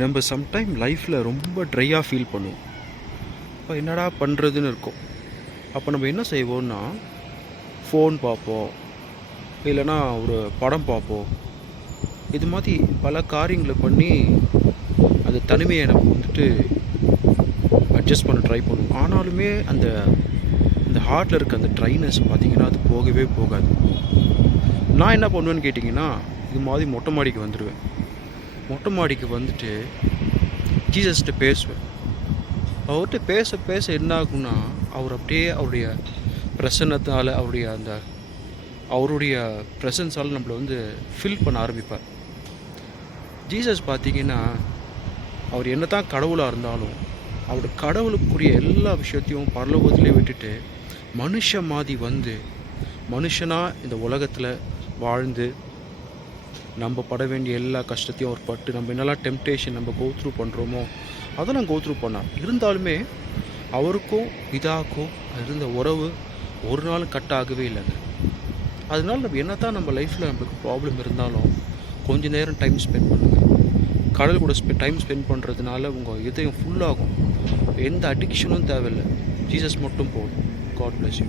நம்ம சம்டைம் லைஃப்பில் ரொம்ப ட்ரையாக ஃபீல் பண்ணுவோம். அப்போ என்னடா பண்ணுறதுன்னு இருக்கும். அப்போ நம்ம என்ன செய்வோம்னா, ஃபோன் பார்ப்போம், இல்லைன்னா ஒரு படம் பார்ப்போம். இது மாதிரி பல காரியங்களை பண்ணி அந்த தனிமையை நம்ம அட்ஜஸ்ட் பண்ண ட்ரை பண்ணுவோம். ஆனாலுமே அந்த அந்த ஹார்ட்டில் இருக்க அந்த ட்ரைனஸ் பார்த்திங்கன்னா அது போகவே போகாது. நான் என்ன பண்ணுவேன்னு கேட்டிங்கன்னா, இது மாதிரி மொட்டை மாடிக்கு வந்துடுவேன். மொட்டை மாடிக்கு வந்துட்டு ஜீசஸ்கிட்ட பேசுவேன். அவர்கிட்ட பேச பேச என்ன ஆகும்னா, அவர் அப்படியே அவருடைய பிரசன்னத்தால், அவருடைய ப்ரெசன்ஸால் நம்மளை ஃபில் பண்ண ஆரம்பிப்பார். ஜீசஸ் பார்த்திங்கன்னா, அவர் என்ன தான் கடவுளாக இருந்தாலும் அவர் கடவுளுக்குரிய எல்லா விஷயத்தையும் பரலோகத்திலே விட்டுட்டு மனுஷ மனுஷனாக இந்த உலகத்தில் வாழ்ந்து நம்ம பட வேண்டிய எல்லா கஷ்டத்தையும் அவர் பட்டு, நம்ம என்னெல்லாம் டெம்டேஷன் நம்ம கோத்ரூ பண்ணுறோமோ அதெல்லாம் கோத்ரூ பண்ணார். இருந்தாலுமே அவருக்கும் பிதாவுக்கும் இருந்த உறவு ஒரு நாள் கட் ஆகவே இல்லைங்க. அதனால நம்ம என்ன தான் நம்ம லைஃப்பில் நம்மளுக்கு ப்ராப்ளம் இருந்தாலும் கொஞ்சம் நேரம் டைம் ஸ்பெண்ட் பண்ணுங்கள். கடல் கூட டைம் ஸ்பெண்ட் பண்ணுறதுனால உங்கள் இதயம் ஃபுல்லாகும். எந்த அடிக்ஷனும் தேவையில்லை. ஜீசஸ் மட்டும் போதும். God bless you.